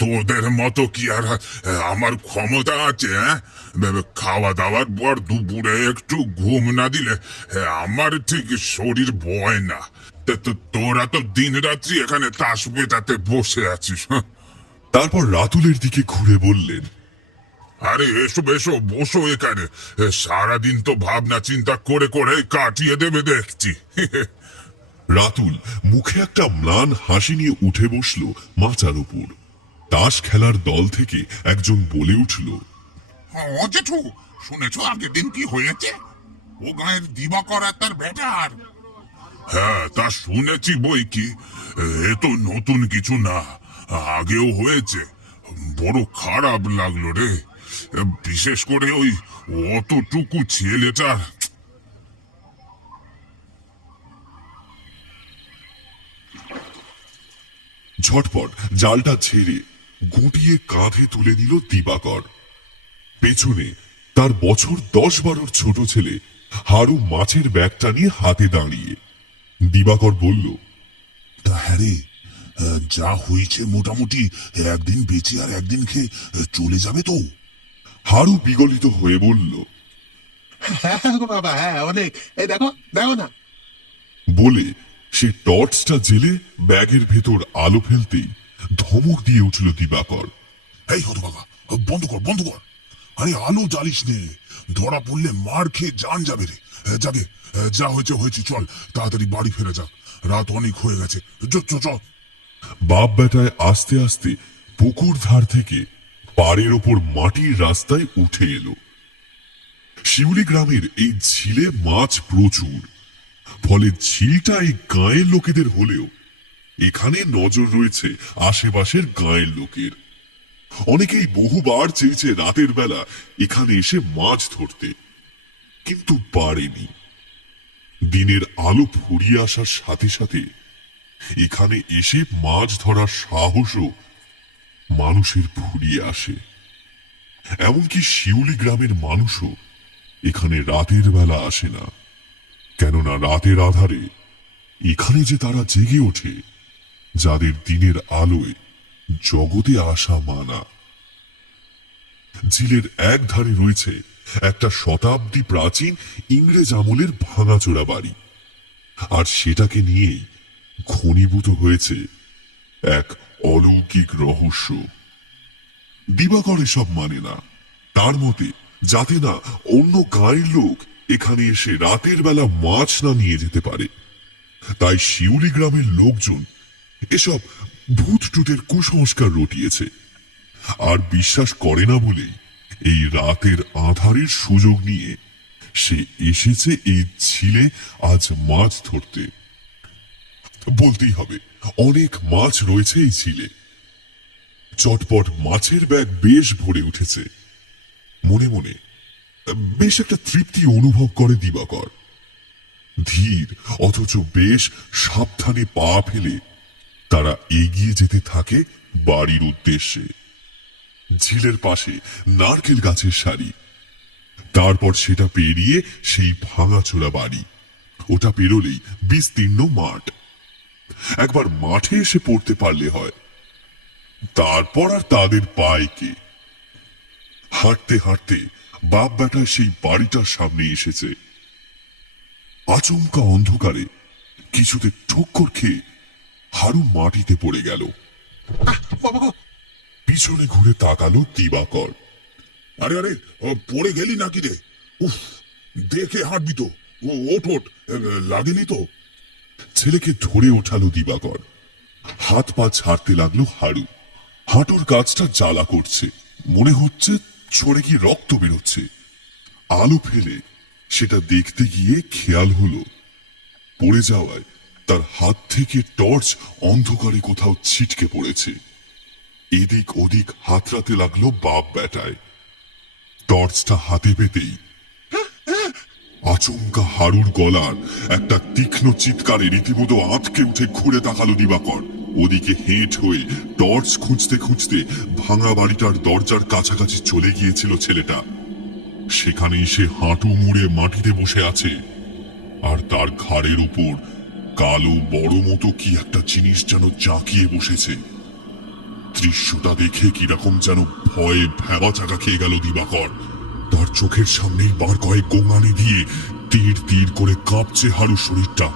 তোদের মতো কি আর আমার ক্ষমতা আছে? খাওয়া দাওয়ার পর দুপুরে একটু ঘুম না দিলে আমার ঠিক শরীর বয় না। তোরা তো দিন রাত্রি এখানে তাস পেটাতে বসে আছিস। তারপর রাতুলের দিকে ঘুরে বললেন, আরে এসো এসো, বসো এখানে। সারাদিন তো ভাবনা চিন্তা করে করে কাটিয়ে দেবে দেখছি। রাতুল মুখে একটা ম্লান হাসি নিয়ে উঠে বসল মাচার উপর। তাস খেলার দল থেকে একজন বলে উঠল, ও জেঠু, শুনেছো আগের দিন কি হয়েছে? ও গায়ের দিবাকর আর তার ব্যাটার। হ্যাঁ, তা শুনেছি বই কি। এ তো নতুন কিছু না, আগেও হয়েছে। বড় খারাপ লাগলো রে, বিশেষ করে ওই অতটুকু ছেলেটার। ঝটপট জালটা ছেড়ে গুটিয়ে কাঁধে তুলে নিল দিবাকর। পেছনে তার বছর 10-12 ছোট ছেলে হারু মাছের ব্যাগটা নিয়ে হাতে দাঁড়িয়ে। দিবাকর বলল, তা হ্যাঁ রে, যা হয়েছে মোটামুটি একদিন বেঁচে আর একদিন খেয়ে চলে যাবে তো। হারু বিগলিত হয়ে বলল, হ্যাঁ গো বাবা, হ্যাঁ অনেক। এই দেখো দেখো না। বলে সে টর্চটা জেলে ব্যাগের ভেতর আলো ফেলতেই ধমক দিয়ে উঠল দিবাকর। এই হতো বাবা, বন্ধ কর বন্ধ কর। আরে আলো জ্বালিস নে, ধরা পড়লে মার খেয়ে জান যাবে রে। যাবে, যা হয়েছে হয়েছে, চল তাড়াতাড়ি বাড়ি ফেরা যাক, রাত অনেক হয়ে গেছে। চল। বাপ বেটায় আস্তে আস্তে পুকুর ধার থেকে পাড়ের ওপর মাটির রাস্তায় উঠে এলো। শিউলি গ্রামের এই ঝিলে মাছ প্রচুর, ফলে ঝিলটা এই গাঁয়ের লোকেদের হলেও এখানে নজর রয়েছে আশেপাশের গাঁয়ের লোকের। অনেকেই বহুবার চেয়েছে রাতের বেলা এখানে এসে মাছ ধরতে, কিন্তু পারেনি। দিনের আলো ফুরিয়ে আসার সাথে সাথে এখানে এসে মাছ ধরার সাহসও মানুষের ফুরিয়ে আসে। এমনকি শিউলি গ্রামের মানুষও এখানে রাতের বেলা আসে না, কেননা রাতের আধারে এখানে যে তারা জেগে ওঠে যাদের দিনের আলোয় জগতে আসা মানা। ঝিলের এক ধারে রয়েছে একটা শতাব্দী প্রাচীন ইংরেজ আমলের ভাঙাচোরা বাড়ি, আর সেটাকে নিয়েই ঘনীভূত হয়েছে এক অলৌকিক রহস্য। দিবাকর এসব মানে না। তার মতে যাতে না অন্য গাঁয়ের লোক এখানে এসে রাতের বেলা মাছ না নিয়ে যেতে পারে, তাই শিউলি গ্রামের লোকজন এসব ভূত টুতের কুসংস্কার রটিয়েছে। আর বিশ্বাস করে না বলেই এই রাতের আঁধারের সুযোগ নিয়ে সে এসেছে এই ঝিলে আজ মাছ ধরতে। বলতেই হবে অনেক মাছ রয়েছে এই ঝিলে। চটপট মাছের ব্যাগ বেশ ভরে উঠেছে। মনে মনে বেশ একটা তৃপ্তি অনুভব করে দিবাকর। ধীর অথচ বেশ সাবধানে পা ফেলে তারা এগিয়ে যেতে থাকে বাড়ির উদ্দেশ্যে। ঝিলের পাশে নারকেল গাছের সারি, তারপর সেটা পেরিয়ে সেই ভাঙাচোরা বাড়ি। ওটা পেরোলেই বিস্তীর্ণ মাঠ। একবার মাঠে এসে পড়তে পারলে হয়, তারপর আর তাদের পায় কে। হাঁটতে হাঁটতে বাপ বেটা সেই বাড়িটার সামনে এসেছে। আচমকা অন্ধকারে কিছুতে ঠক্কর খেয়ে হারু মাটিতে পড়ে গেল। বাবা গো, পিছনে ঘুরে তাকালো দিবাকর। আরে আরে, পড়ে গেলি নাকি রে? উফ, দেখে হাঁটবি তো। ওঠ, লাগেনি তো? ছেলেকে ধরে ওঠালো দিবাকর। হাত পা ছাড়তে লাগলো হারু। হাঁটুর কাজটা জ্বালা করছে, মনে হচ্ছে ছড়ে কি রক্ত বেরোচ্ছে। আলো ফেলে সেটা দেখতে গিয়ে খেয়াল হলো পড়ে যাওয়ায় তার হাত থেকে টর্চ অন্ধকারে কোথাও ছিটকে পড়েছে। এদিক ওদিক হাতড়াতে লাগলো বাপ বেটায়। টর্চটা হাতে পেতেই আচমকা হারুর গলার একটা তীক্ষ্ণ চিৎকারে রীতিমতো আঁতকে উঠে ঘুরে তাকালো দিবাকর। ওদিকে হেঁট হয়ে টর্চ খুঁজতে খুঁজতে ভাঙা বাড়িটার দরজার কাছাকাছি চলে গিয়েছিল ছেলেটা। সেখানে সে হাঁটু মুড়ে মাটিতে বসে আছে, আর তার ঘাড়ের উপর কালো বড় মতো কি একটা জিনিস যেন জাঁকিয়ে বসেছে। দৃশ্যটা দেখে কিরকম যেন ভয়ে ভেবা চাকা খেয়ে গেল দিবাকর। তার চোখের সামনেই বার কয়েক গোঙানি দিয়ে তীর তীর করে কাঁপছে হারু শরীরটা।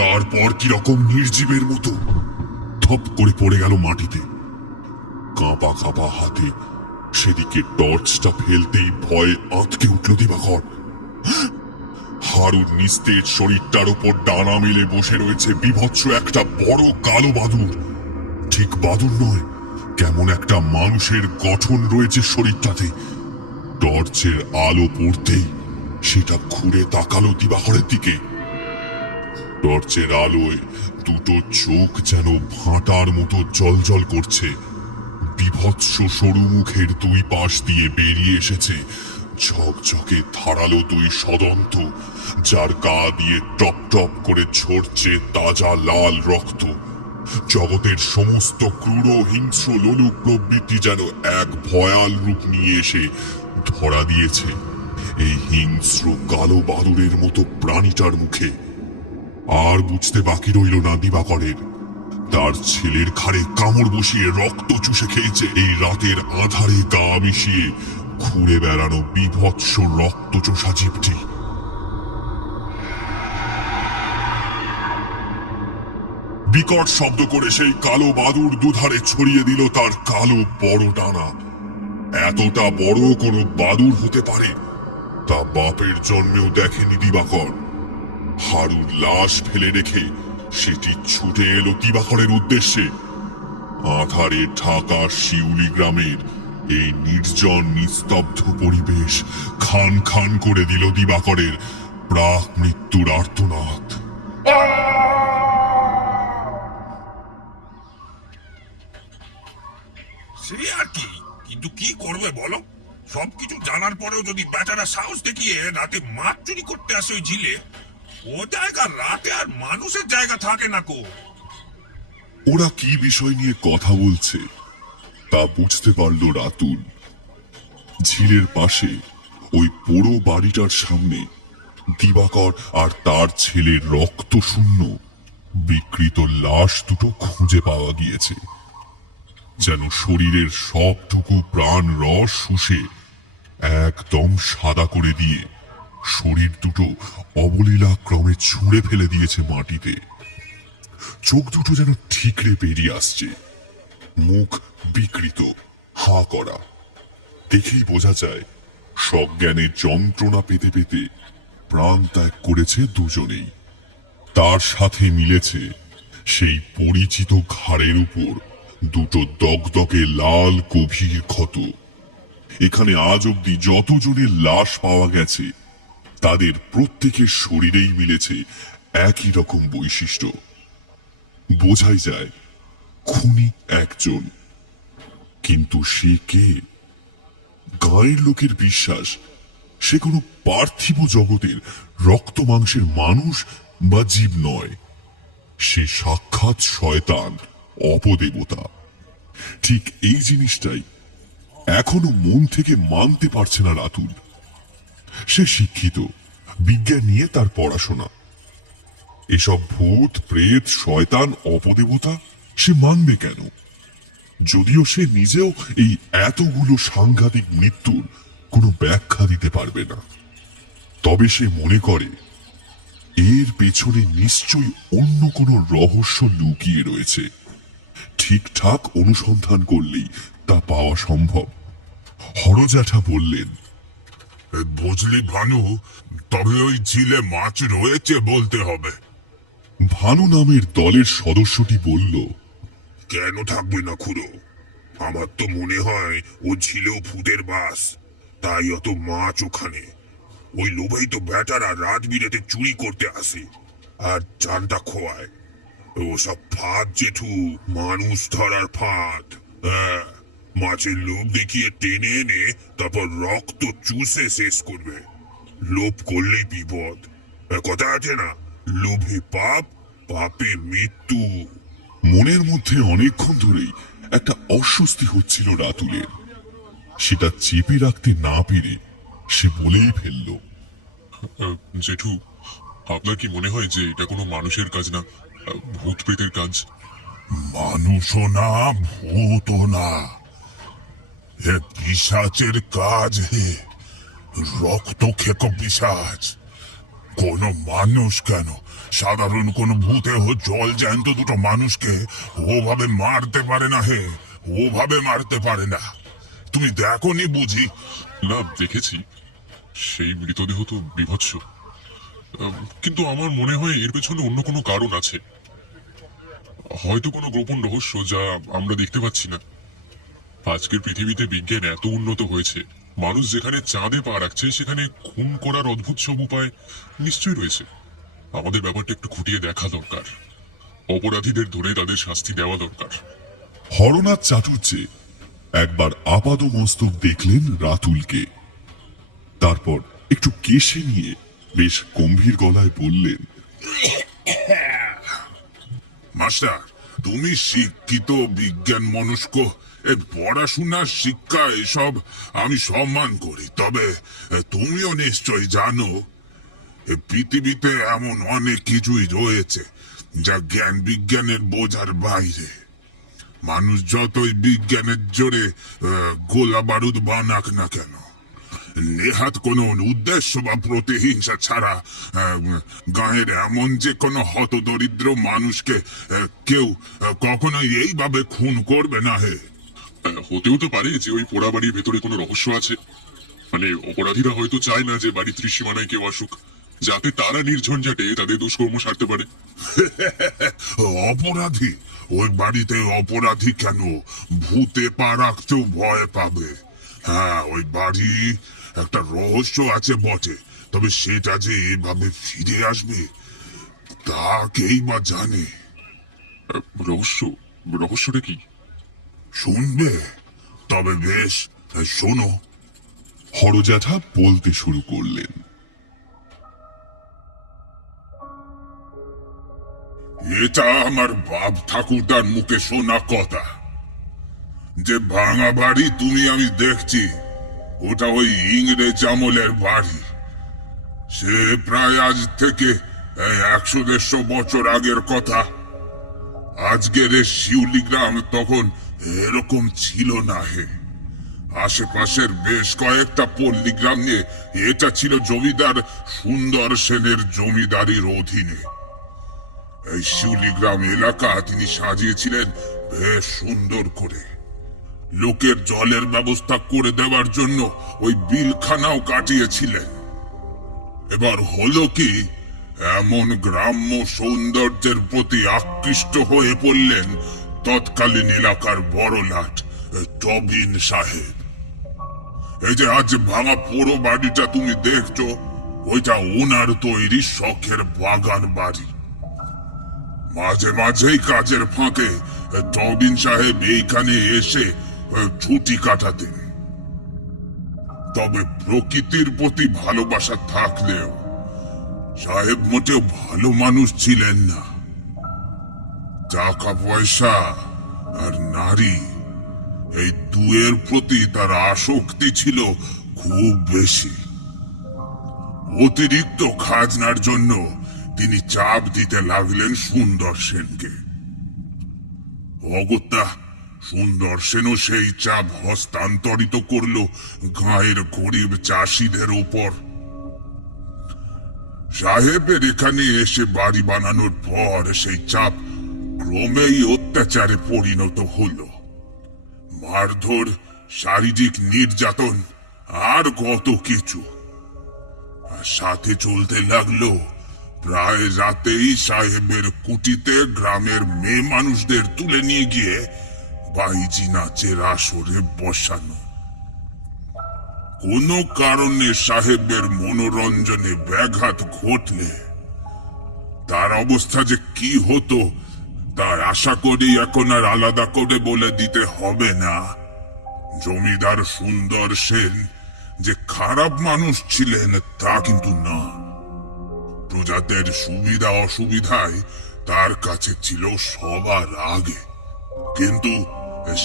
তারপর কিরকম নির্জীবের মতো ধপ করে পড়ে গেল মাটিতে। কাঁপা কাঁপা হাতে সেদিকে টর্চটা ফেলতেই ভয়ে আঁতকে উঠল দিবাকর। হারুর নিস্তেজ শরীরটার উপর ডানা মেলে বসে রয়েছে বিভৎস একটা বড় কালো বাদুড়। ঠিক বাদুড় নয়, কেমন একটা মানুষের গঠন রয়েছে শরীরটাতে। টর্চের আলো পড়তেই সেটা ঘুরে তাকালো দিবাকরের দিকে। টর্চের আলোয় দুটো চোখ যেন ভাঁটার মতো জলজল করছে। বিভৎস সরু মুখের দুই পাশ দিয়ে বেরিয়ে এসেছে ঝকঝকে ধারালো দুই সদন্ত, যার গা দিয়ে টপ টপ করে ঝরছে তাজা লাল রক্ত। জগতের সমস্ত ক্রূর হিংস্র লোলুপ প্রবৃত্তি যেন এক ভয়াল রূপ নিয়ে এসে ধরা দিয়েছে এই হিংস্র কালো বাদুড়ের মতো প্রাণীটার মুখে। আর বুঝতে বাকি রইল না দিবাকরের, তার ছেলের ঘাড়ে কামড় বসিয়ে রক্ত চুষে খেয়েছে এই রাতের আধারে গা মিশিয়ে ঘুরে বেড়ানো বিভৎস রক্ত চোষা জীবটি। বিকট শব্দ করে সেই কালো বাদুড় দুধারে ছড়িয়ে দিল তার কালো বড় ডানা। এতটা বড় কোনো বাদুড় হতে পারে তা বাপের জন্মেও দেখেনি দিবাকর। হারুর লাশ ফেলে রেখে সেটি ছুটে এলো দিবাকরের উদ্দেশ্যে। আধারে ঢাকা শিউলি গ্রামের এই নির্জন নিস্তব্ধ পরিবেশ খান খান করে দিল দিবাকরের প্রাক মৃত্যুর আর্তনাদ। সে আর কি, কিন্তু কি করবে বলো? সবকিছু জানার পরেও যদি বেচারা সাহস দেখিয়ে রাতে মাছ চুরি করতে আসে ওই ঝিলে, ও জায়গা রাতে আর মানুষের জায়গা থাকে না কো। ওরা কি বিষয় নিয়ে কথা বলছে তা বুঝতে পারল রাতুল। ঝিলের পাশে ওই পোড়ো বাড়িটার সামনে দিবাকর আর তার ছেলের রক্ত শূন্য বিকৃত লাশ দুটো খুঁজে পাওয়া গিয়েছে। যেন শরীরের সবটুকু প্রাণ রস শুষে একদম সাদা করে দিয়ে শরীর দুটো অবলীলাক্রমে ছুঁড়ে ফেলে দিয়েছে মাটিতে। চোখ দুটো যেন ঠিকরে বেরিয়ে আসছে, মুখ বিকৃত, হা করা। দেখেই বোঝা যায় সজ্ঞানের যন্ত্রণা পেতে পেতে প্রাণ ত্যাগ করেছে দুজনেই। তার সাথে মিলেছে সেই পরিচিত ঘাড়ের উপর দুটো দগদগে লাল গভীর ক্ষত। এখানে আজ অব্দি যতজনের লাশ পাওয়া গেছে তাদের প্রত্যেকের শরীরেই মিলেছে একই রকম বৈশিষ্ট্য। বোঝাই যায় খুনি একজন, কিন্তু সে কে? গাঁয়ের লোকের বিশ্বাস সে কোনো পার্থিব জগতের রক্ত মাংসের মানুষ বা জীব নয়, সে সাক্ষাৎ শয়তান, অপদেবতা। ঠিক এই জিনিসটাই এখনো মন থেকে মানতে পারছে না রাতুল। সে শিক্ষিত, বিজ্ঞান নিয়ে তার পড়াশোনা। এসব ভূত প্রেত শয়তান অপদেবতা সে মানবে কেন? যদিও সে নিজেও এই এতগুলো সাংঘাতিক মৃত্যুর কোনো ব্যাখ্যা দিতে পারবে না, তবে সে মনে করে এর পেছনে নিশ্চয়ই অন্য কোনো রহস্য লুকিয়ে রয়েছে। ঠিকঠাক অনুসন্ধান করলেই তা পাওয়া সম্ভব। হরজ্যাঠা বললেন, বুঝলি ভানু, তবে ওই ঝিলে মাছ রয়েছে বলতে হবে। ভানু নামের দলের সদস্যটি বলল, কেন থাকবে না খুড়ো? আমার তো মনে হয় ও ঝিলেও ভূতের বাস, তাই অত মাছ ওখানে। ওই লোভেই তো বেটারা রাত বিরেতে চুরি করতে আসে আর জানটা খোয়ায়। ওসব ফাঁদ জেঠু, মানুষ ধরার ফাঁদ। হ্যাঁ, মাছের লোভ দেখিয়ে টেনে এনে তারপর রক্ত চুষে শেষ করবে। লোভ করলেই বিপদ। কথা আছে না, লোভে পাপ, পাপে মৃত্যু। মনের মধ্যে অনেকক্ষণ ধরেই একটা অস্বস্তি হচ্ছিল রাতুলের। সেটা চেপে রাখতে না পেরে সে বলেই ফেলল, জেঠু, আপনার কি মনে হয় যে এটা কোনো মানুষের কাজ না, ভূত প্রেতের কাজ? মানুষও না, ভূতও না, এ পিশাচের কাজ হে। রক্ত খেকো পিশাচ। কোন মানুষ কেন, সাধারণ কোন ভূতেও জল জ্যান্ত দুটো মানুষকে ওভাবে মারতে পারে না হে, ওভাবে মারতে পারে না। তুমি দেখোনি বুঝি? না, দেখেছি। সেই মৃতদেহ তো বীভৎস। কিন্তু আমার মনে হয় এর পেছনে অন্য কোনো কারণ আছে। হয়তো কোনো গোপন রহস্য যা আমরা দেখতে পাচ্ছি না। আজকের পৃথিবীতে বিজ্ঞান এত উন্নত হয়েছে, মানুষ যেখানে চাঁদে পা রাখছে সেখানে খুন করার অদ্ভুত সব উপায় নিশ্চয়ই রয়েছে। আমাদের ব্যাপারটা একটু খুঁটিয়ে দেখা দরকার। অপরাধীদের ধরে তাদের শাস্তি দেওয়া দরকার। হরনাথ চাটুর্যে একবার আপাদ মস্তক দেখলেন রাতুলকে। তারপর একটু কেশে নিয়ে বেশ গম্ভীর গলায় বললেন, মাস্টার, তুমি শিক্ষিত, বিজ্ঞান মনস্ক, এই পড়াশোনার শিক্ষা এসব আমি সম্মান করি। তবে তুমিও নিশ্চয় জানো পৃথিবীতে এমন অনেক কিছুই রয়েছে যা জ্ঞান বিজ্ঞানের বোঝার বাইরে। মানুষ যতই বিজ্ঞানের জোরে গোলা বারুদ বানাক না কেন, নেহাত কোনো উদ্দেশ্য বা প্রতিহিংসা ছাড়া গাঁয়ের এমন যে কোনো হতদরিদ্র মানুষকে কেউ কখনোই এইভাবে খুন করবে না হে। হতেও তো পারে যে ওই পোড়া বাড়ির ভেতরে কোনো রহস্য আছে। মানে অপরাধীরা হয়তো চায় না যে বাড়ির ত্রিসীমানায় কেউ আসুক, যাতে তারা নির্ঝঞ্ঝাটে তাদের দুষ্কর্ম সারতে পারে। অপরাধী? ওই বাড়িতে অপরাধী কেন? ভূতে পা রাখতেও ভয় পাবে। হ্যাঁ, ওই বাড়ি একটা রহস্য আছে বটে, তবে সেটা যে এভাবে ফিরে আসবে তা কেই বা জানে। রহস্য? রহস্যটা কি? শুনবে? তবে বেশ, শোনো। হরজ্যাঠা বলতে শুরু করলেন, এটা আমার বাপ ঠাকুরদার মুখে শোনা কথা। যে ভাঙা বাড়ি তুমি আমি দেখছি, ওটা ওই ইংরেজ আমলের বাড়ি। সে প্রায় আজ থেকে 100-150 বছর আগের কথা। আজকের এই শিউলি গ্রাম তখন এরকম ছিল না হে। আশেপাশের বেশ কয়েকটা পল্লী গ্রাম নিয়ে এটা ছিল জমিদার সুন্দর সেনের জমিদারির অধীনে। এই শিউলি গ্রাম এলাকা তিনি সাজিয়েছিলেন বেশ সুন্দর করে। লোকের জলের ব্যবস্থা করে দেওয়ার জন্য ওই বিলখানাও কাটিয়েছিলেন। এবার হলো কি, এমন গ্রাম্য সৌন্দর্যের প্রতি আকৃষ্ট হয়ে পড়লেন তৎকালীন এলাকার বড়লাট টবিন সাহেব। এই যে আজ ভাঙা পুরো বাড়িটা তুমি দেখছো, ওইটা ওনার তৈরি শখের বাগান বাড়ি। মাঝে মাঝেই কাজের ফাঁকে টবিন সাহেব এইখানে এসে ছুটি কাটাতেন। তবে প্রকৃতির প্রতি ভালোবাসা থাকলেও সাহেব মোটেও ভালো মানুষ ছিলেন না। টাকা পয়সা আর নারী, এই দুয়ের প্রতি তার আসক্তি ছিল খুব বেশি। অতিরিক্ত খাজনার জন্য তিনি চাপ দিতে লাগলেন সুন্দর সেনকে। অগত্যা সুন্দর সেনও সেই চাপ হস্তান্তরিত করল গাঁয়ের গরিব চাষিদের উপর। সাহেবের এখানে এসে বাড়ি বানানোর পর সেই চাপ ক্রমেই অত্যাচারে পরিণত হল। মারধর, শারীরিক নির্যাতন আর কত কিছু। আর সাথে চলতে লাগলো প্রায় রাতেই সাহেবের কুটিতে গ্রামের মেয়ে মানুষদের তুলে নিয়ে গিয়ে বাইজি নাচের আসরে বসানো। কোনো কারণে সাহেবের মনোরঞ্জনে ব্যাঘাত ঘটলে তার অবস্থা যে কি হতো তার আশা করি এখন আর আলাদা করে বলে দিতে হবে না। জমিদার সুন্দর সেন যে খারাপ মানুষ ছিলেন তা কিন্তু না। প্রজাদের সুবিধা অসুবিধায় তার কাছে ছিল সবার আগে। কিন্তু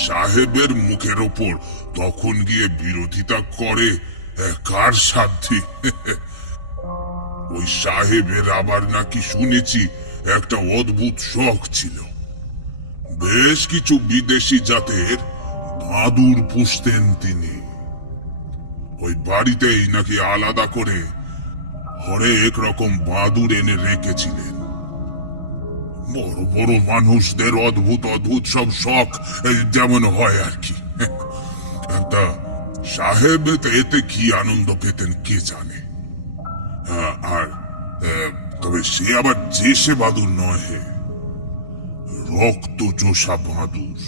সাহেবের মুখের ওপর তখন গিয়ে বিরোধিতা করে কার সাধ্যি? ওই সাহেবের আবার নাকি শুনেছি একটা অদ্ভুত শখ ছিল। বেশ কিছু বিদেশি জাতের বাদুর পুষতেন তিনি। ওই বাড়িতেই নাকি আলাদা করে হরেক রকম বাদুর এনে রেখেছিলেন। বড় বড় মানুষদের অদ্ভুত অদ্ভুত সব শখ, যেমন হয় আর কি। তা সাহেব এতে কি আনন্দ পেতেন কে জানে। আর তবে সে আবার যে সে বাদুর নয়, রক্ত চোষা বাদুর।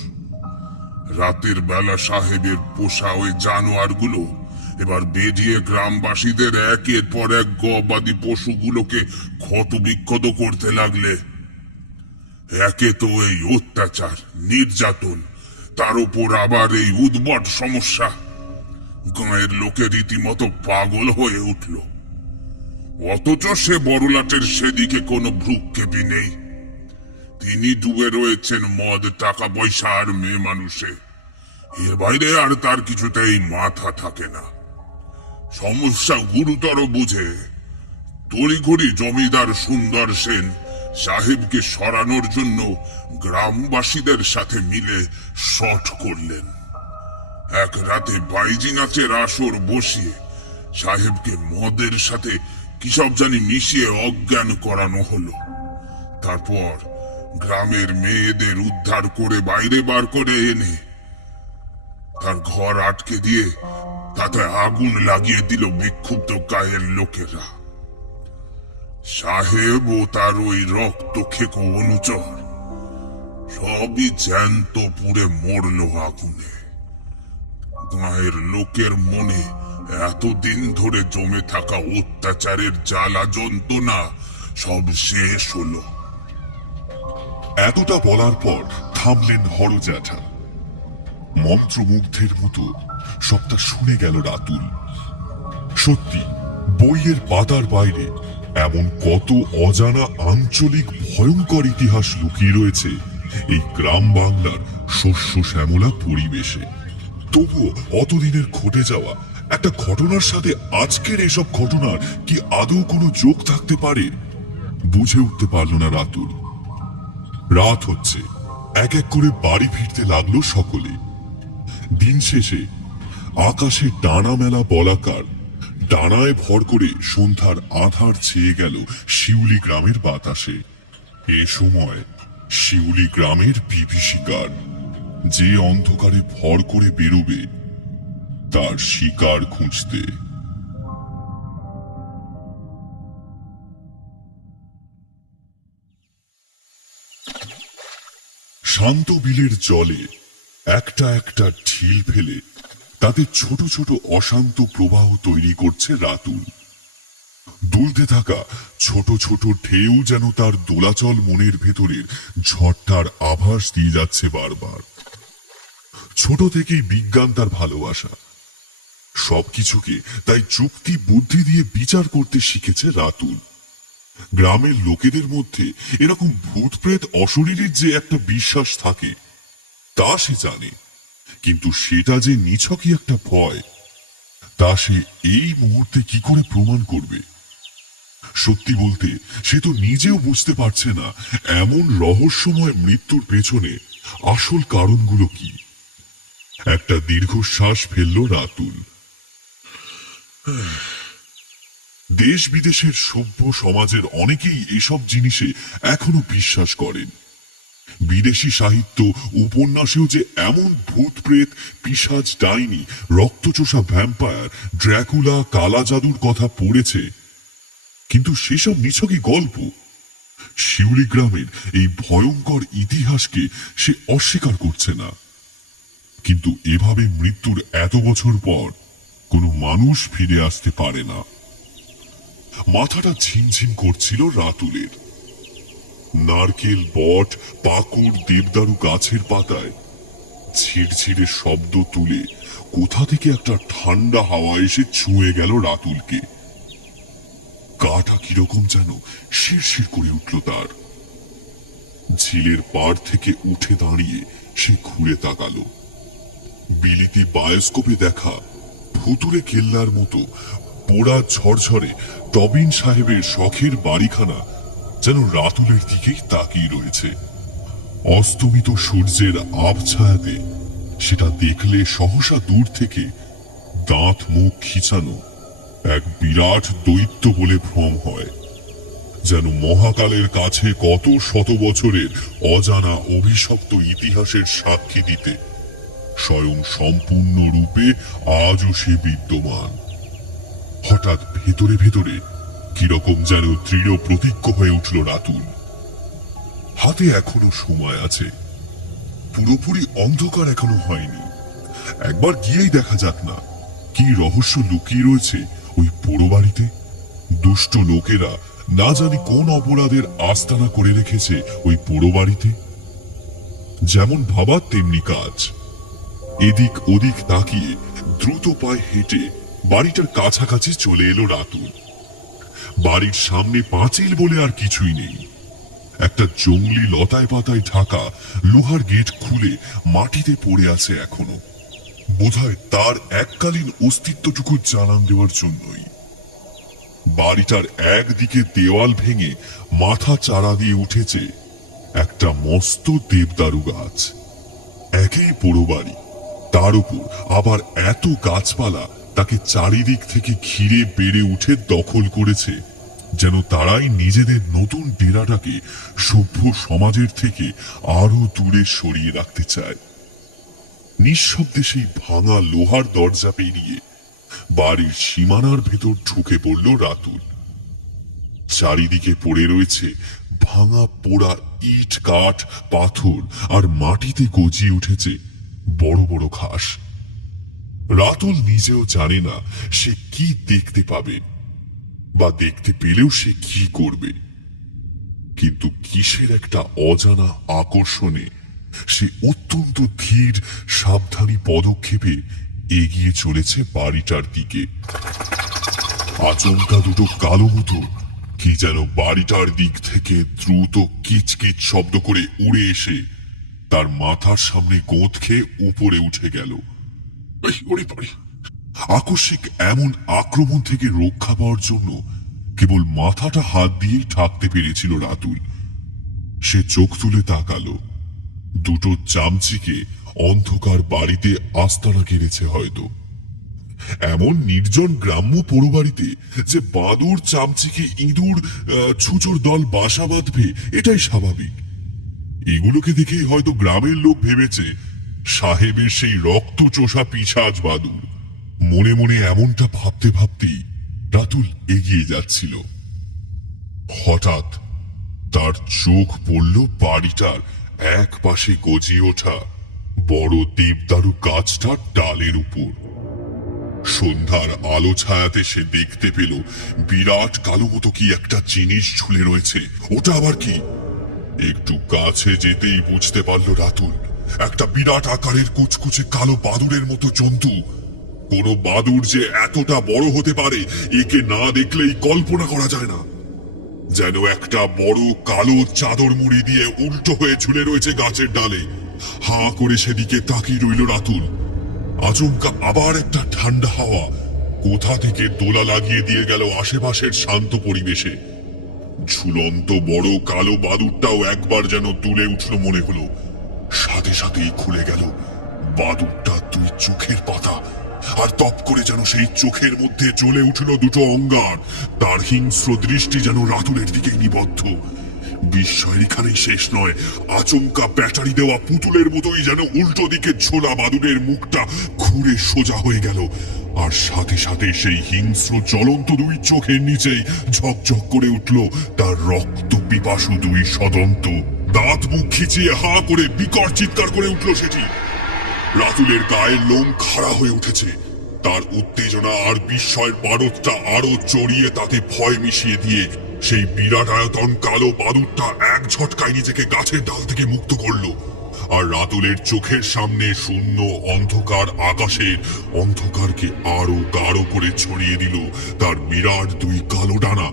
রাতের বেলা সাহেবের পোষা ওই জানোয়ারগুলো এবার বেরিয়ে গ্রামবাসীদের একের পর এক গবাদি পশুগুলোকে ক্ষত বিক্ষত করতে লাগলে। একে তো এই অত্যাচার নির্যাতন, তার উপর আবার এই উদ্ভট সমস্যা, গাঁয়ের লোকে রীতিমতো পাগল হয়ে উঠল। অথচ সে বড়লাটের সেদিকে কোনো ভ্রুক্ষেপই নেই। তিনি ডুবে রয়েছেন মদ, টাকা পয়সা আর মেয়ে মানুষে। এর বাইরে আর তার কিছুতেই মাথা থাকে না। সমস্যা গুরুতর বুঝে তড়িঘড়ি জমিদার সুন্দর সেন সাহেবকে সরানোর জন্য গ্রামবাসীদের সাথে মিলে শট করলেন। এক রাতে বাইজি নাচের আসর বসিয়ে সাহেবকে মদের সাথে কি সব জানি মিশিয়ে অজ্ঞান করানো হলো। তারপর গ্রামের মেয়েদের উদ্ধার করে বাইরে বার করে এনে তার ঘর আটকে দিয়ে তাতে আগুন লাগিয়ে দিল বিক্ষুব্ধ গায়ের লোকেরা। সাহেব ও তার ওই রক্ত খেকো অনুচর সবই জ্যান্ত পুড়ে মরল আগুনে। গায়ের লোকের মনে এতদিন ধরে জমে থাকা অত্যাচারের জ্বালা যন্ত্রণা সব শেষ হলো। এতটা বলার পর থামলেন হর জ্যাঠা। মন্ত্রমুগ্ধের মতো সবটা শুনে গেল রাতুল। সত্যি বইয়ের পাতার বাইরে এমন কত অজানা আঞ্চলিক ভয়ঙ্কর ইতিহাস লুকিয়ে রয়েছে এই গ্রাম বাংলার শস্য শ্যামলা পরিবেশে। তবুও অতদিনের ঘটে যাওয়া একটা ঘটনার সাথে আজকের এসব ঘটনার কি আদৌ কোনো যোগ থাকতে পারে? বুঝে উঠতে পারল না রাতুল। রাত হচ্ছে, এক এক করে বাড়ি ফিরতে লাগলো সকলে। দিন শেষে আকাশে ডানা মেলা বলাকার ডানায় ভর করে সন্ধ্যার আধার ছেয়ে গেল শিউলি গ্রামের বাতাসে। এ সময় শিউলি গ্রামের বিভীষিকার, যে অন্ধকারে ভর করে বেরোবে তার শিকার খুঁজতে। শান্ত বিলের জলে একটা একটা ঢিল ফেলে তাতে ছোট ছোট অশান্ত প্রবাহ তৈরি করছে রাতুল। দুলতে থাকা ছোট ছোট ঢেউ যেন তার দোলাচল মনের ভেতরের ঝড়টার আভাস দিয়ে যাচ্ছে বারবার। ছোট থেকেই বিজ্ঞান তার ভালোবাসা। সবকিছুকে তাই যুক্তি বুদ্ধি দিয়ে বিচার করতে শিখেছে রাতুল। গ্রামের লোকেদের মধ্যে এরকম ভূত প্রেত অশরীরীর যে একটা বিশ্বাস থাকে তা সে জানে, কিন্তু সেটা যে নিছকই একটা ভয় তা সে এই মুহূর্তে কি করে প্রমাণ করবে? সত্যি বলতে সে তো নিজেও বুঝতে পারছে না এমন রহস্যময় মৃত্যুর পেছনে আসল কারণগুলো কি। একটা দীর্ঘশ্বাস ফেলল রাতুল। দেশ বিদেশের সভ্য সমাজের অনেকেই এসব জিনিসে এখনো বিশ্বাস করেন। বিদেশি সাহিত্য উপন্যাসেও যে এমন ভূত প্রেত, পিশাচ, ডাইনি, রক্তচোষা ভ্যাম্পায়ার, ড্র্যাকুলা, কালা জাদুর কথা পড়েছে, কিন্তু সেসব নিছকই গল্প। শিউলি গ্রামের এই ভয়ঙ্কর ইতিহাসকে সে অস্বীকার করছে না, কিন্তু এভাবে মৃত্যুর এত বছর পর কোনো মানুষ ফিরে আসতে পারে না। মাথাটা ঝিমঝিম করছিল রাতুলের। নারকেল, বট, পাকুড়, দেবদারু গাছের পাতায় ছিড়ছিড়ে শব্দ তুলে কোথা থেকে একটা ঠান্ডা হাওয়া এসে ছুঁয়ে গেল রাতুলকে। গাটা কিরকম যেন শিরশির করে উঠল তার। ঝিলের পাড় থেকে উঠে দাঁড়িয়ে সে ঘুরে তাকালো। বিলিতি বায়োস্কোপে দেখা ভুতুরে কেল্লার মতো পোড়া ঝরঝরে টবিন সাহেবের শখের বাড়িখানা যেন রাতুলের দিকেই তাকিয়ে রয়েছে। অস্তমিত সূর্যের আবছায়াতে সেটা দেখলে সহসা দূর থেকে দাঁত মুখ খিচানো এক বিরাট দৈত্য বলে ভ্রম হয়, যেন মহাকালের কাছে কত শত বছরের অজানা অভিশপ্ত ইতিহাসের সাক্ষী দিতে স্বয়ং সম্পূর্ণ রূপে আজও সে বিদ্যমান। হঠাৎ ভেতরে ভেতরে কিরকম যেন দৃঢ় প্রতিজ্ঞ হয়ে উঠল রাতুল। হাতে এখনো সময় আছে, পুরোপুরি অন্ধকার এখনো হয়নি। একবার গিয়েই দেখা যাক না কি রহস্য লুকিয়ে রয়েছে ওই পোড়ো বাড়িতে। দুষ্ট লোকেরা না জানি কোন অপরাধের আস্তানা করে রেখেছে ওই পোড়ো বাড়িতে। যেমন ভাবা তেমনি কাজ। এদিক ওদিক তাকিয়ে দ্রুত পায়ে হেঁটে বাড়িটার কাছাকাছি চলে এলো রাতুল। বাড়ির সামনে পাঁচিল বলে আর কিছুই নেই। একটা জংলি লতায় পাতায় ঢাকা লোহার গেট খুলে মাটিতে পড়ে আছে এখনো, বোধহয় তার এককালীন অস্তিত্বটুকু জানান দেওয়ার জন্যই। বাড়িটার একদিকে দেওয়াল ভেঙে মাথা চারা দিয়ে উঠেছে একটা মস্ত দেবদারু গাছ। একই পোড়ো বাড়ি, তার উপর আবার এত গাছপালা তাকে চারিদিক থেকে ঘিরে বেড়ে উঠে দখল করেছে, যেন তারাই নিজেদের নতুন ডেরাটাকে সভ্য সমাজের থেকে আরো দূরে সরিয়ে রাখতে চায়। নিঃশব্দে সেই ভাঙা লোহার দরজা পেরিয়ে বাড়ির সীমানার ভেতর ঢুকে পড়ল রাতুল। চারিদিকে পড়ে রয়েছে ভাঙা পোড়া ইট, কাঠ, পাথর আর মাটিতে গজিয়ে উঠেছে বড় বড় ঘাস। রাতুল নিজেও জানে না সে কি দেখতে পাবে, বা দেখতে পেলেও সে কি করবে। কিন্তু কিসের একটা অজানা আকর্ষণে সে অত্যন্ত ধীর সাবধানী পদক্ষেপে এগিয়ে চলেছে বাড়িটার দিকে। আচমকা দুটো কালো মতো কি যেন বাড়িটার দিক থেকে দ্রুত কিচকিচ শব্দ করে উড়ে এসে তার মাথার সামনে গোঁদ খেয়ে উপরে উঠে গেল। আকস্মিক এমন আক্রমণ থেকে রক্ষা পাওয়ার জন্য কেবল মাথাটা হাত দিয়েই ঢাকতে পেরেছিল রাতুল। সে চোখ তুলে তাকালো। দুটো চামচিকে অন্ধকার বাড়িতে আস্তানা কেড়েছে হয়তো। এমন নির্জন গ্রাম্য পোড়ো বাড়িতে যে বাদুড়, চামচিকে, ইঁদুর, ছুঁচোর দল বাসা বাঁধবে এটাই স্বাভাবিক। এগুলোকে দেখেই হয়তো গ্রামের লোক ভেবেছে সাহেবের সেই রক্ত চোষা পিশাচ বাদুড়। মনে মনে এমনটা ভাবতে ভাবতেই রাতুল এগিয়ে যাচ্ছিল। হঠাৎ তার চোখ পড়ল বাড়িটার এক পাশে গজিয়ে ওঠা বড় দেবদারু গাছটার ডালের উপর। সন্ধ্যার আলো ছায়াতে সে দেখতে পেল বিরাট কালো মতো কি একটা জিনিস ঝুলে রয়েছে। ওটা আবার কি? একটু কাছে যেতেই বুঝতে পারল রাতুল একটা বিরাট আকারের কুচকুচে কালো বাদুড়ের মতো জন্তু। কোন বাদুড় যে এতটা বড় হতে পারে একে না দেখলেই কল্পনা করা যায় না। যেন একটা বড় কালো চাদর মুড়ি দিয়ে উল্টো হয়ে ঝুলে রয়েছে গাছের ডালে। হাঁ করে সেদিকে তাকিয়ে রইল রাতুল। আচমকা আবার একটা ঠান্ডা হাওয়া কোথা থেকে দোলা লাগিয়ে দিয়ে গেল আশেপাশের শান্ত পরিবেশে। ঝুলন্ত বড় কালো বাদুড়টাও একবার যেন তুলে উঠল মনে হলো। সাথে সাথেই খুলে গেল বাদুড়টা দুই চোখের পাতা, আর তপ করে যেন সেই চোখের মধ্যে জ্বলে উঠল দুটো অঙ্গার। তার হিংস্র দৃষ্টি যেন রাতুলের দিকে নিবদ্ধ। বিস্ময় এখানেই শেষ নয়, আচমকা ব্যাটারি দেওয়া পুতুলের মতোই যেন উল্টো দিকে ঝোলা বাদুড়ের মুখটা ঘুরে সোজা হয়ে গেল। আর সাথে সাথে সেই হিংস্র জ্বলন্ত দুই চোখের নিচেই ঝকঝক করে উঠল তার রক্ত পিপাসু দুই সদন্ত। দাঁত মুখ খিচিয়ে হাঁ করে বিকট চিৎকার করে উঠল সেটি। রাতুলের গায়ের লোম খাড়া হয়ে উঠেছে। তার উত্তেজনা আর বিস্ময়ের পারদটা আরো চড়িয়ে তাতে ভয় মিশিয়ে দিয়ে সেই বিরাট আয়তন কালো বাদুড়টা এক ঝটকায় নিজেকে গাছের ডাল থেকে মুক্ত করলো। আর রাতুলের চোখের সামনে শূন্য অন্ধকার আকাশের অন্ধকারকে আরো গাঢ় করে ছড়িয়ে দিল তার বিরাট দুই কালো ডানা।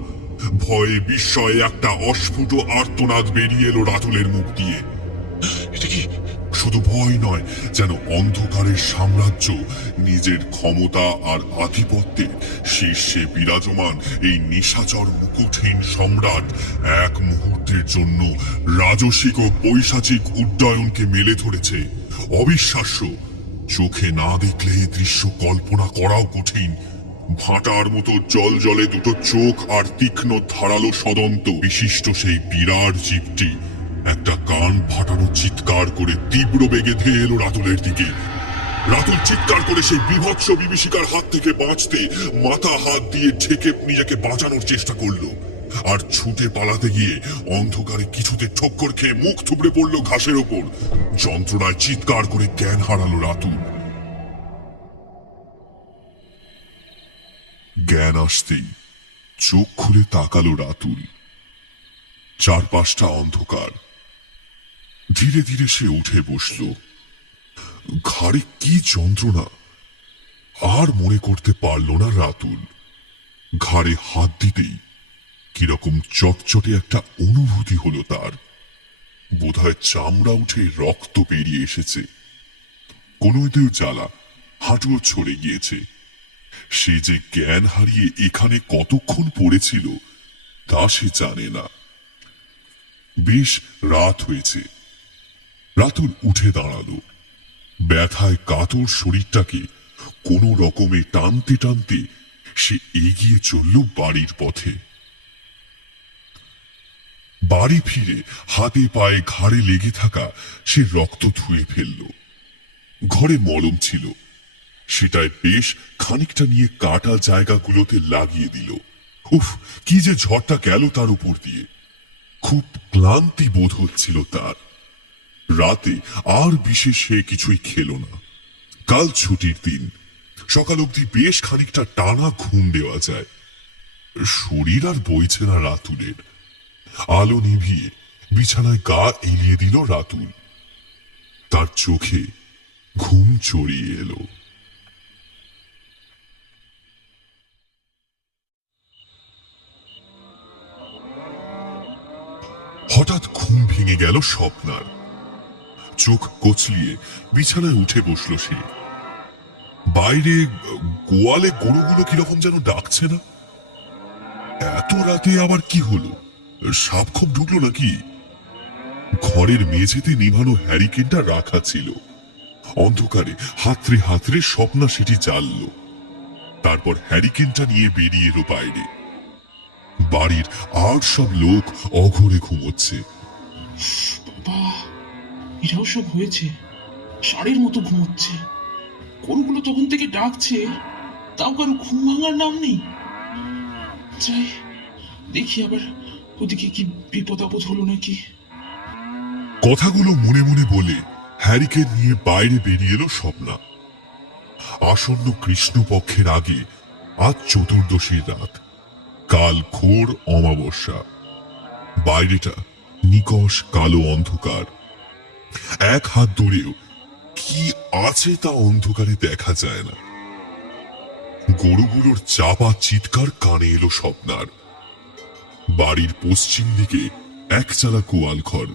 ভয়ে বিস্ময়ে একটা অস্ফুট আর্তনাদ বেরিয়ে এলো রাতুলের মুখ দিয়ে। এটা কি শুধু ভয় নয়, যেন অন্ধকারের সাম্রাজ্য নিজের ক্ষমতা আর আধিপত্যের শীর্ষে বিরাজমান এই নিশাচর মুকুটহীন সম্রাট এক মুহূর্তের জন্য রাজসিক ও পৈশাচিক উড্ডয়নকে মেলে ধরেছে। অবিশ্বাস্য, চোখে না দেখলে এই দৃশ্য কল্পনা করাও কঠিন। ভাটার মতো জল জলে দুটো চোখ আর তীক্ষ্ণ ধারালো সদন্ত বিশিষ্ট সেই বিরাট জীবটি একটা কান ফাটানো চিৎকার করে তীব্র বেগে ধেয়ে এলো রাতুলের দিকে। রাতুল চিৎকার করে সেই বিভৎস বিভীষিকার হাত থেকে বাঁচতে মাথা হাত দিয়ে ঢেকে নিজেকে বাঁচানোর চেষ্টা করলো, আর ছুটে পালাতে গিয়ে অন্ধকারে কিছুতে ঠক্কর খেয়ে মুখ থুবড়ে পড়লো ঘাসের ওপর। যন্ত্রণায় চিৎকার করে জ্ঞান হারালো রাতুল। জ্ঞান আসতেই চোখ খুলে তাকালো রাতুল। চারপাশটা অন্ধকার। ধীরে ধীরে সে উঠে বসল। ঘাড়ে কি যন্ত্রণা আর মনে করতে পারল না রাতুল। ঘাড়ে হাত দিতেই কিরকম চটচটে একটা অনুভূতি হলো তার। বোধহয় চামড়া উঠে রক্ত বেরিয়ে এসেছে। কোনোতেও জ্বালা, হাঁটুও ছড়ে গিয়েছে। সে যে জ্ঞান হারিয়ে এখানে কতক্ষণ পড়েছিল তা সে জানে না। বেশ রাত হয়েছে। রাতুল উঠে দাঁড়ালো। ব্যথায় কাতর শরীরটাকে কোনো রকমে টানতে টানতে সে এগিয়ে চলল বাড়ির পথে। বাড়ি ফিরে হাতে পায়ে ঘাড়ে লেগে থাকা সে রক্ত ধুয়ে ফেলল। ঘরে মলম ছিল, সেটায় বেশ খানিকটা নিয়ে কাটা জায়গাগুলোতে লাগিয়ে দিল। উফ, কি যে ঝড়টা গেল তার উপর দিয়ে। খুব ক্লান্তি বোধ হচ্ছিল তার। রাতে আর বিশেষ সে কিছুই খেল না। কাল ছুটির দিন, সকাল অবধি বেশ খানিকটা টানা ঘুম দেওয়া যায়। শরীর আর বইছে না রাতুলের। আলো নিভিয়ে বিছানায় গা এলিয়ে দিল রাতুল। তার চোখে ঘুম চড়িয়ে এলো। হঠাৎ ঘুম ভেঙে গেল স্বপ্নার। চোখ কচলিয়ে বিছানায় উঠে বসল সে। বাইরে গোয়ালে গরুগুলো কিরকম যেন ডাকছে না। এত রাতে আবার কি হলো? সাপ খুব ঢুকলো নাকি? ঘরের মেঝেতে নিভানো হ্যারিকেনটা রাখা ছিল। অন্ধকারে হাতড়ে হাতড়ে স্বপ্না সেটি জ্বাললো। তারপর হ্যারিকেনটা নিয়ে বেরিয়ে এলো বাইরে। বাড়ির আর সব লোক অঘরে ঘুমোচ্ছে। বাহ, এটাও সব হয়েছে। ষাঁড়ের মতো ঘুমোচ্ছে। গরুগুলো তখন থেকে ডাকছে, তাও কারো ঘুম ভাঙার নাম নেই। যাই দেখি আবার ওদিকে কি বিপদ আপদ হলো নাকি। কথাগুলো মনে মনে বলে হ্যারিকেন নিয়ে বাইরে বেরিয়ে এলো স্বপ্না। আসন্ন কৃষ্ণপক্ষের আগে আজ চতুর্দশীর রাত। কাল ঘোর অমাবস্যা। বাইরেটা নিকষ কালো অন্ধকার। এক হাত দূরেও কি আছে তা অন্ধকারে দেখা যায় না। গরুগুলোর চাপা চিৎকার কানে এলো স্বপ্নার। বাড়ির পশ্চিম দিকে একচালা গোয়াল ঘর।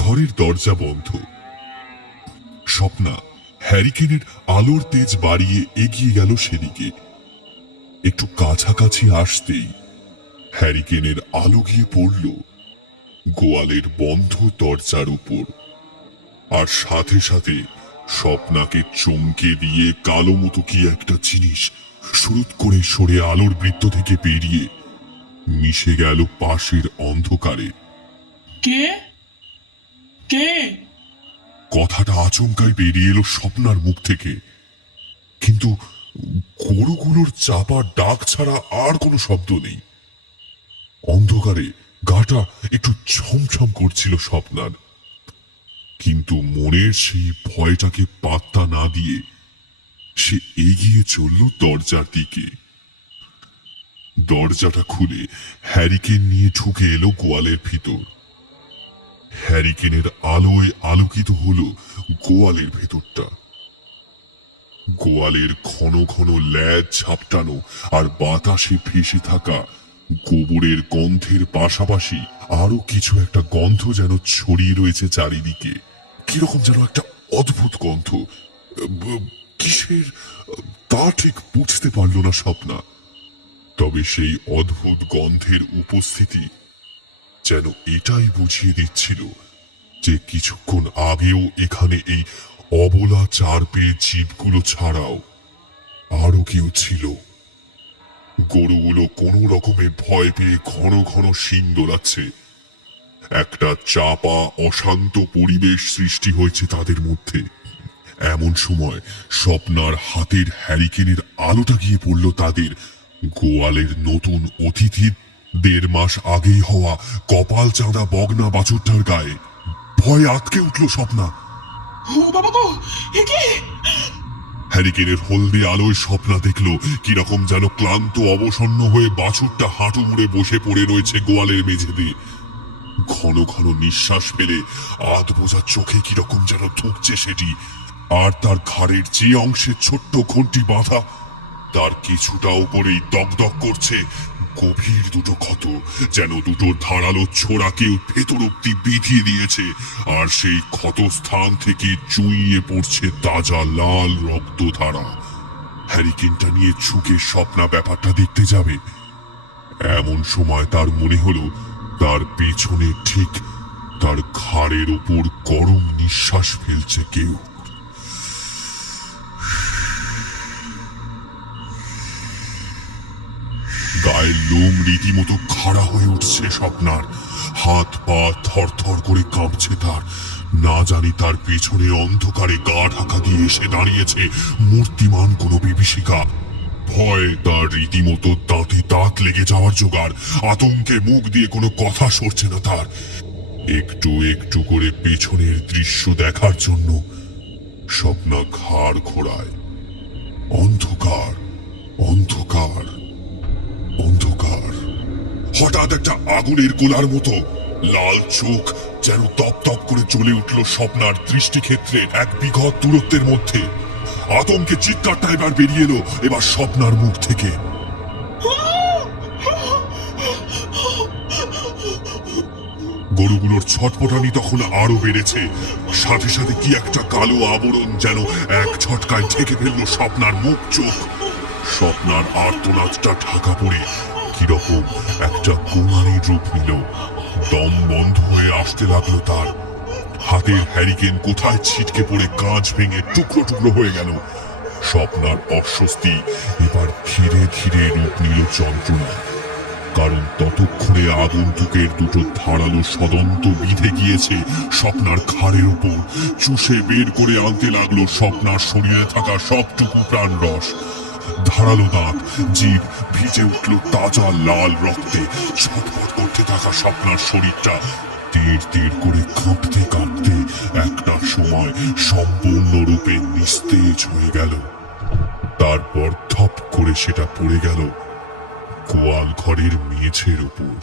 ঘরের দরজা বন্ধ। স্বপ্না হ্যারিকেনের আলোর তেজ বাড়িয়ে এগিয়ে গেল সেদিকে। একটু কাছাকাছি আসতেই হ্যারিকেনের আলো গিয়ে পড়ল গোয়ালের বন্ধ দরজার উপর। আর সাথে সাথে স্বপ্নাকে চমকে দিয়ে কালো মতো কি একটা জিনিস শুরুত করে সরে আলোর বৃত্ত থেকে বেরিয়ে মিশে গেল পাশের অন্ধকারে। কে কে? কথাটা আচমকাই বেরিয়ে এলো স্বপ্নার মুখ থেকে, কিন্তু গরুগুলোর চাপা ডাক ছাড়া আর কোনো শব্দ নেই। অন্ধকারে গাটা একটু ছমছম করছিল স্বপ্নার, কিন্তু মনের সেই ভয়টাকে পাত্তা না দিয়ে সে এগিয়ে চলল দরজার দিকে। দরজাটা খুলে হ্যারিকেন নিয়ে ঢুকে এলো গোয়ালের ভিতর। হ্যারিকেনের আলোয় আলোকিত হলো গোয়ালের ভেতরটা। গোয়ালের ঘন ঘন ল্যাজ ঝাপটানো আর বাতাসে ভেসে থাকা গোবরের গন্ধের পাশাপাশি আরো কিছু একটা গন্ধ যেন ছড়িয়ে রয়েছে চারিদিকে। কিরকম যেন একটা অদ্ভুত গন্ধ। কিসের তা ঠিক বুঝতে পারল না স্বপ্না। তবে সেই অদ্ভুত গন্ধের উপস্থিতি যেন এটাই বুঝিয়ে দিচ্ছিল যে কিছুক্ষণ আগেও এখানে এই অবলা চার পেয়ে জীবগুলো ছাড়াও আরো কেউ ছিল। গরুগুলো কোনো রকমে ভয় পেয়ে ঘন ঘন শিং দোলাচ্ছে। একটা চাপা অশান্ত পরিবেশ সৃষ্টি হয়েছে তাদের মধ্যে। এমন সময় স্বপ্নার হাতের হ্যারিকেনের আলোটা গিয়ে পড়ল তাদের গোয়ালের নতুন অতিথির 1.5 মাস আগেই হওয়া কপাল চাঁদা বগনা বাছুরটার গায়ে। ভয়ে আটকে উঠল স্বপ্না। ও বাবা গো, এ কি? হ্যারিকেনের হলদে আলোয় স্বপ্না দেখল কিরকম যেন ক্লান্ত অবসন্ন হয়ে বাছুরটা হাঁটু মুড়ে বসে পড়ে রয়েছে গোয়ালের মেঝেতে। ঘন ঘন নিঃশ্বাস ফেলে আধ বোঝা চোখে কিরকম যেন ধুঁকছে সেটি। আর তার ঘাড়ের যে অংশে ছোট্ট ঘন্টি বাঁধা, তার কিছুটা উপরেই দগদগ করছে গভীর দুটো ক্ষত, যেন দুটো ধারালো ছোড়া কেউ ভেতর অব্দি বিধিয়ে দিয়েছে। আর সেই ক্ষত স্থান থেকে চুইয়ে পড়ছে তাজা লাল রক্তধারা। হ্যারিকেনটা নিয়ে ঝুঁকে স্বপ্না ব্যাপারটা দেখতে যাবে। এমন সময় তার মনে হলো তার পেছনে ঠিক তার ঘাড়ের উপর গরম নিঃশ্বাস ফেলছে কেউ। গায়ের লোম রীতিমতো খাড়া হয়ে উঠছে স্বপ্নার। হাত পা থরথর করে কাঁপছে তার। না জানি তার পেছনে অন্ধকারে গা ঢাকা দিয়ে এসে দাঁড়িয়েছে মূর্তিমান কোনো বিভীষিকা। ভয়ে তার রীতিমতো দাঁতে দাঁত লেগে যাওয়ার জোগাড়। আতঙ্কে মুখ দিয়ে কোনো কথা সরছে না তার। একটু একটু করে পেছনের দৃশ্য দেখার জন্য স্বপ্না ঘাড় ঘোরায়। অন্ধকার, অন্ধকার, অন্ধকার। হঠাৎ একটা আগুনের গোলার মতো লাল চোখ যেন তপ করে জ্বলে উঠল স্বপ্নার দৃষ্টিক্ষেত্রে এক বিঘত দূরত্বের মধ্যে। আতঙ্কে চিৎকারটা এবার বেরিয়ে এলো এবার স্বপ্নার মুখ থেকে। গরুগুলোর ছটপটানি তখন আরো বেড়েছে। সাথে সাথে কি একটা কালো আবরণ যেন এক ঝটকায় ঢেকে ফেললো স্বপ্নার মুখ চোখ। স্বপ্নার আর্তনাদটা ঢাকা পড়ে কিরকম একটা গোঙানির রূপ নিল। দম বন্ধ হয়ে আসতে লাগলো তার। হাতের হ্যারিকেন কোথায় ছিটকে পড়ে কাঁচ ভেঙে টুকরো টুকরো হয়ে গেল। স্বপ্নার অস্বস্তি এবার ধীরে ধীরে রূপ নিল যন্ত্রণা। কারণ ততক্ষণে আগন্তুকের দুটো ধারালো সদন্ত বিঁধে গিয়েছে স্বপ্নার ঘাড়ের উপর। চুষে বের করে আনতে লাগলো স্বপ্নার শরীরে থাকা সবটুকু প্রাণ রস। ধারালো দাঁত, জিভ ভিজে উঠল তাজা লাল রক্তে। ছটফট করতে থাকা স্বপ্নার শরীরটা তীর তীর করে কাঁপতে কাঁপতে একটা সময় সম্পূর্ণরূপে নিস্তেজ হয়ে গেল। তারপর থপ করে সেটা পড়ে গেল গোয়াল ঘরের মেঝের উপর।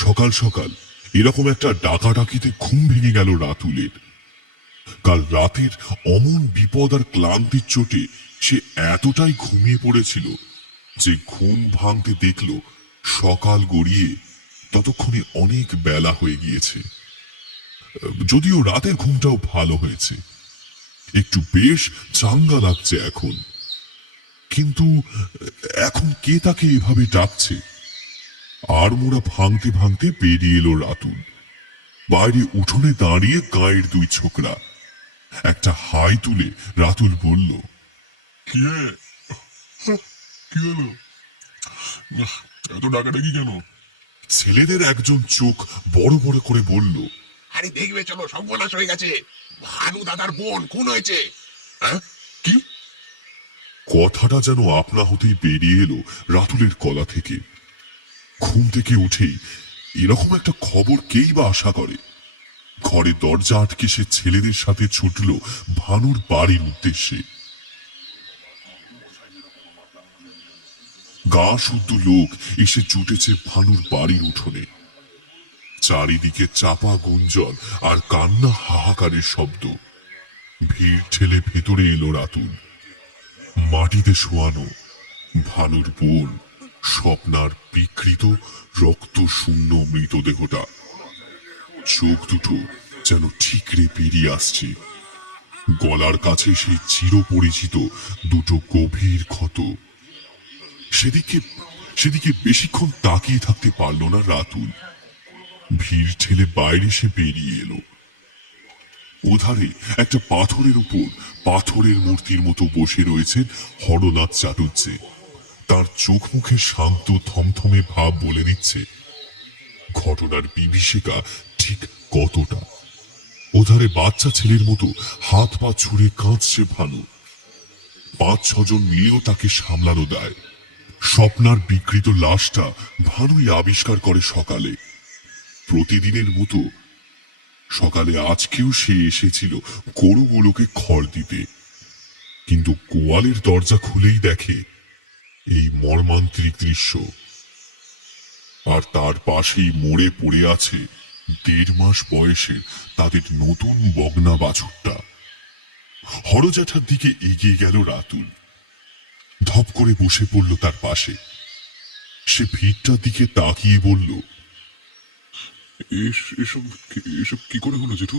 সকাল সকাল এরকম একটা ডাকাডাকিতে ঘুম ভেঙে গেল রাতুলের। কাল রাতের অমন বিপদ আর ক্লান্তির চোটে সে এতটাই ঘুমিয়ে পড়েছিল যে ঘুম ভাঙতে দেখল সকাল গড়িয়ে ততক্ষণে অনেক বেলা হয়ে গিয়েছে। যদিও রাতের ঘুমটাও ভালো হয়েছে, একটু বেশ চাঙ্গা লাগছে এখন। কিন্তু এখন কে তাকে এভাবে ডাকছে? আর মোড়া ভাঙতে ভাঙতে বেরিয়ে এলো রাতুল। বাইরে উঠোনে দাঁড়িয়ে গায়ের দুই ছোকরা। একটা হাই তুলে রাতুল বলল, কি হলো? এত ডাকাডাকি কেন? ছেলেদের একজন চোখ বড় বড় করে বলল, আরে দেখবে চলো, সর্বনাশ হয়ে গেছে, ভানু দাদার বোন খুন হয়েছে। কি? কথাটা যেন আপনা হতেই বেরিয়ে এলো রাতুলের গলা থেকে। ঘুম থেকে উঠেই এরকম একটা খবর কেই বা আশা করে? ঘরে দরজা আটকে সে ছেলেদের সাথে ছুটল ভানুর বাড়ির উদ্দেশ্যে। গা শুদ্ধ লোক এসে জুটেছে ভানুর বাড়ির উঠোনে। চারিদিকে চাপা গুঞ্জন আর কান্না হাহাকারের শব্দ। ভিড় ঠেলে ভেতরে এলো রাতুল। মাটিতে শোয়ানো ভানুর বোন স্বপ্নার বিকৃত রক্ত শূন্য মৃতদেহটা। চোখ দুটো যেন ঠিকরে বেরিয়ে আসছে, গলার কাছে সেই চিরপরিচিত দুটো গভীর ক্ষত। সেদিকে সেদিকে বেশিক্ষণ তাকিয়ে থাকতে পারল না রাতুল। ভিড় ঠেলে বাইরে সে বেরিয়ে এলো। ওধারে একটা পাথরের উপর পাথরের মূর্তির মতো বসে রয়েছেন হরনাথ চাটুর্যে। তার চোখ মুখে শান্ত থমথমে ভাব বলে দিচ্ছে ঘটনার বিভীষিকা ঠিক কতটা। ওধারে বাচ্চা ছেলের মতো হাত পা ছুঁড়ে কাঁদছে ভানু। 5-6 জন মিলেও তাকে সামলানো দেয়। স্বপ্নার বিকৃত লাশটা ভানুই আবিষ্কার করে সকালে। প্রতিদিনের মতো সকালে আজকেও সে এসেছিল গরুগুলোকে খড় দিতে, কিন্তু গোয়ালের দরজা খুলেই দেখে এই মর্মান্তিক দৃশ্য। আর তার পাশেই মরে পড়ে আছে 1.5 মাস বয়সে তাদের নতুন বগনা বাছুরটা। হরজ্যাঠার দিকে এগিয়ে গেল রাতুল। ধপ করে বসে পড়ল তার পাশে। সে ভিড়টার দিকে তাকিয়ে বলল, এসব এসব কি করে হলো জেঠু?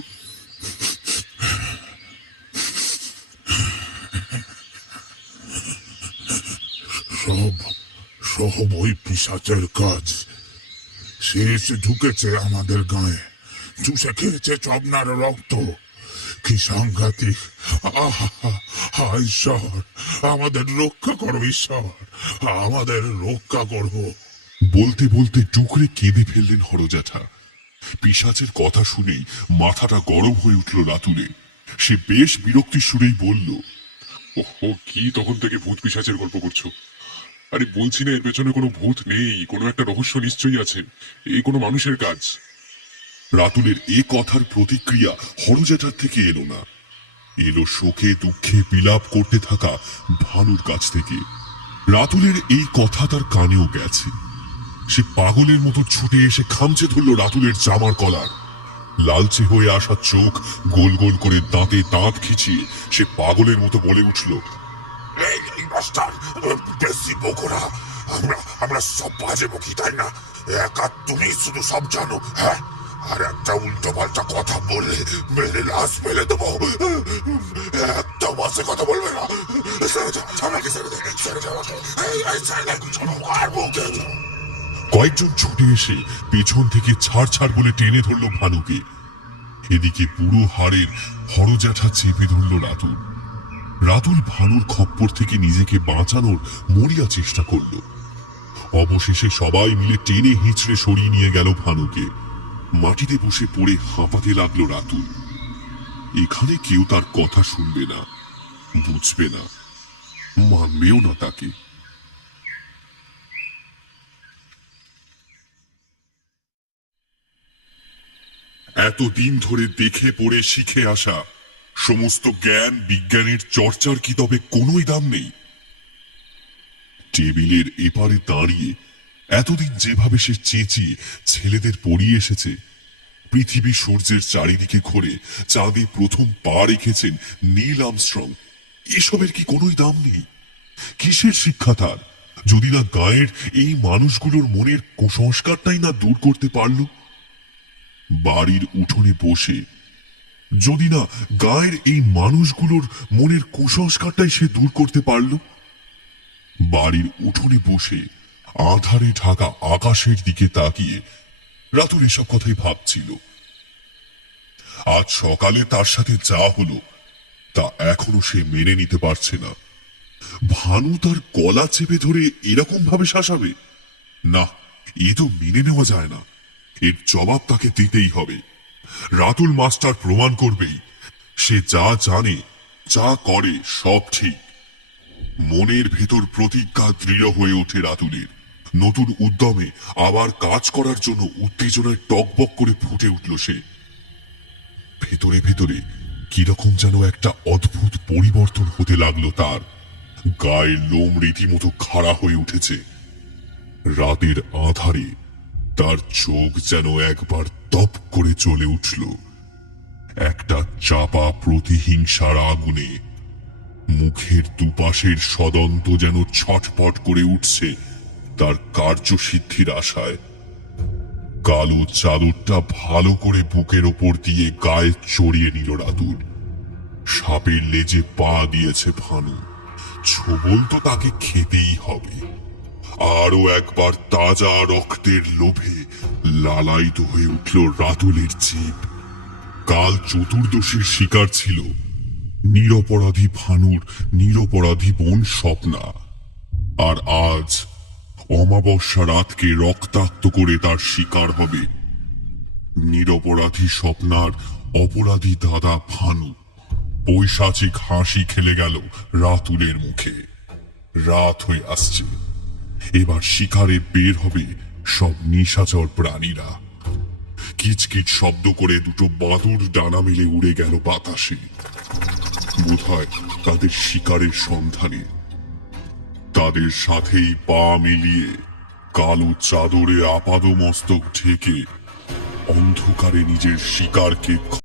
সব সব ওই পিশাচের কাজ। সে এসে ঢুকেছে আমাদের গায়ে, চুষে খেয়েছে চবনার রক্ত। কি সাংঘাতিক! আহা! ঈশ্বর, আমাদের রক্ষা করো ঈশ্বর, আমাদের রক্ষা করো। বলতে বলতে টুকরে কেঁদে ফেললেন হরজ্যাঠা। পিশাচের কথা শুনেই মাথাটা গরম হয়ে উঠল রাতুলে। সে বেশ বিরক্তির সুরেই বলল, ও কি তখন থেকে ভূত পিশাচের গল্প করছো? আরে বলছি না এর পেছনে কোনো ভূত নেই, কোনো একটা রহস্য নিশ্চয়ই আছে। এই কোনো মানুষের কাজ। রাতুলের এ কথার প্রতিক্রিয়া হরজ্যাঠার থেকে এলো না, এলো শোকে দুঃখে বিলাপ করতে থাকা ভানুর কাছ থেকে। রাতুলের এই কথা তার কানেও গেছে। সে পাগলের মতো ছুটে এসে খামচে ধরল রাতুলের জামার কলার। লালচে হয়ে আসা চোখ গোল গোল করে দাঁতে দাঁত খিচিয়ে সে পাগলের মতো বলে উঠল, এই মাস্টার, বেশি বকরা। আমরা সব বাজে বকি, তাই না? একা তুমি শুধু সব জানো, হ্যাঁ? আর একটা উল্টো পাল্টা কথা বললে মেরে লাশ ফেলে দেবো। একটা বাসে কথা বলবে না। ছেড়ে যাও, আমাকে ছেড়ে দে, ছেড়ে যাও আমাকে। এই ছেড়ে দে, মারবো ওকে। কয়েকজন ছুটে এসে পেছন থেকে ছাড় ছাড় বলে টেনে ধরল ভানুকে। এদিকে পুরো হাড়ের হরজ্যাঠা চেপে ধরল রাতুল। রাতুল ভানুর খপ্পর থেকে নিজেকে বাঁচানোর মরিয়া চেষ্টা করল। অবশেষে সবাই মিলে টেনে হিঁচড়ে সরিয়ে নিয়ে গেল ভানুকে। মাটিতে বসে পড়ে হাঁপাতে লাগলো রাতুল। এখানে কেউ তার কথা শুনবে না, বুঝবে না, মানবেও না তাকে। এতদিন ধরে দেখে পড়ে শিখে আসা সমস্ত জ্ঞান বিজ্ঞানের চর্চার কি তবে কোনোই দাম নেই? টেবিলের এপারে দাঁড়িয়ে এতদিন যেভাবে সে চেঁচিয়ে ছেলেদের পড়িয়ে এসেছে, পৃথিবী সূর্যের চারিদিকে ঘুরে চাঁদে প্রথম পা রেখেছেন নীল আর্মস্ট্রং, এসবের কি কোনোই দাম নেই? কিসের শিক্ষা তার, যদি না গায়ের এই মানুষগুলোর মনের কুসংস্কারটাই না দূর করতে পারল? বাড়ির উঠোনে বসে যদি না গায়ের এই মানুষগুলোর মনের কুসংস্কারটাই সে দূর করতে পারল? বাড়ির উঠোনে বসে আঁধারে ঢাকা আকাশের দিকে তাকিয়ে রাতুল এসব কথাই ভাবছিল। আজ সকালে তার সাথে যা হলো তা এখনো সে মেনে নিতে পারছে না। ভানু তার গলা চেপে ধরে এরকম ভাবে শাসাবে? না, এ তো মেনে নেওয়া যায় না। এর জবাব তাকে দিতেই হবে। রাতুল মাস্টার প্রমাণ করবেই সে যা জানে যা করে সব ঠিক। মনের ভেতর প্রতিজ্ঞা দৃঢ় হয়ে ওঠে রাতুলের। নতুন উদ্যমে আবার কাজ করার জন্য উত্তেজনায় টকবক করে ফুটে উঠল সে। ভেতরে ভেতরে কিরকম যেন একটা অদ্ভুত পরিবর্তন হতে লাগলো তার। গায়ের লোম রীতিমতো খাড়া হয়ে উঠেছে। রাতের আঁধারে তার চোখ যেন একবার তপ করে জ্বলে উঠল একটা চাপা প্রতিহিংসার আগুনে। মুখের দুপাশের সদন্ত যেন ছটপট করে উঠছে তার কার্যসিদ্ধির আশায়। কালো চাদরটা ভালো করে বুকের ওপর দিয়ে গায়ে চড়িয়ে নিল রাতুল। সাপের লেজে পা দিয়েছে ভানু, ছোবল তো তাকে খেতেই হবে। আরো একবার তাজা রক্তের লোভে লালায়িত হয়ে উঠল রাতুলের জিভ। কাল চতুর্দশীর শিকার ছিল নিরপরাধী ভানুর নিরপরাধী বোন স্বপ্না, আর আজ অমাবস্যা রাতকে রক্তাক্ত করে তার শিকার হবে নিরপরাধী স্বপ্নার অপরাধী দাদা ভানু। পৈশাচিক হাসি খেলে গেল রাতুলের মুখে। রাত হয়ে আসছে, এবার শিকারে বের হবে সব নিশাচর প্রাণীরা। কিচকিচ শব্দ করে দুটো বাদুড় ডানা মেলে উড়ে গেল বাতাসে, বোধহয় তাদের শিকারের সন্ধানে। তাদের সাথেই পা মিলিয়ে কালো চাদরে আপাদমস্তক ঢেকে অন্ধকারে নিজের শিকারকে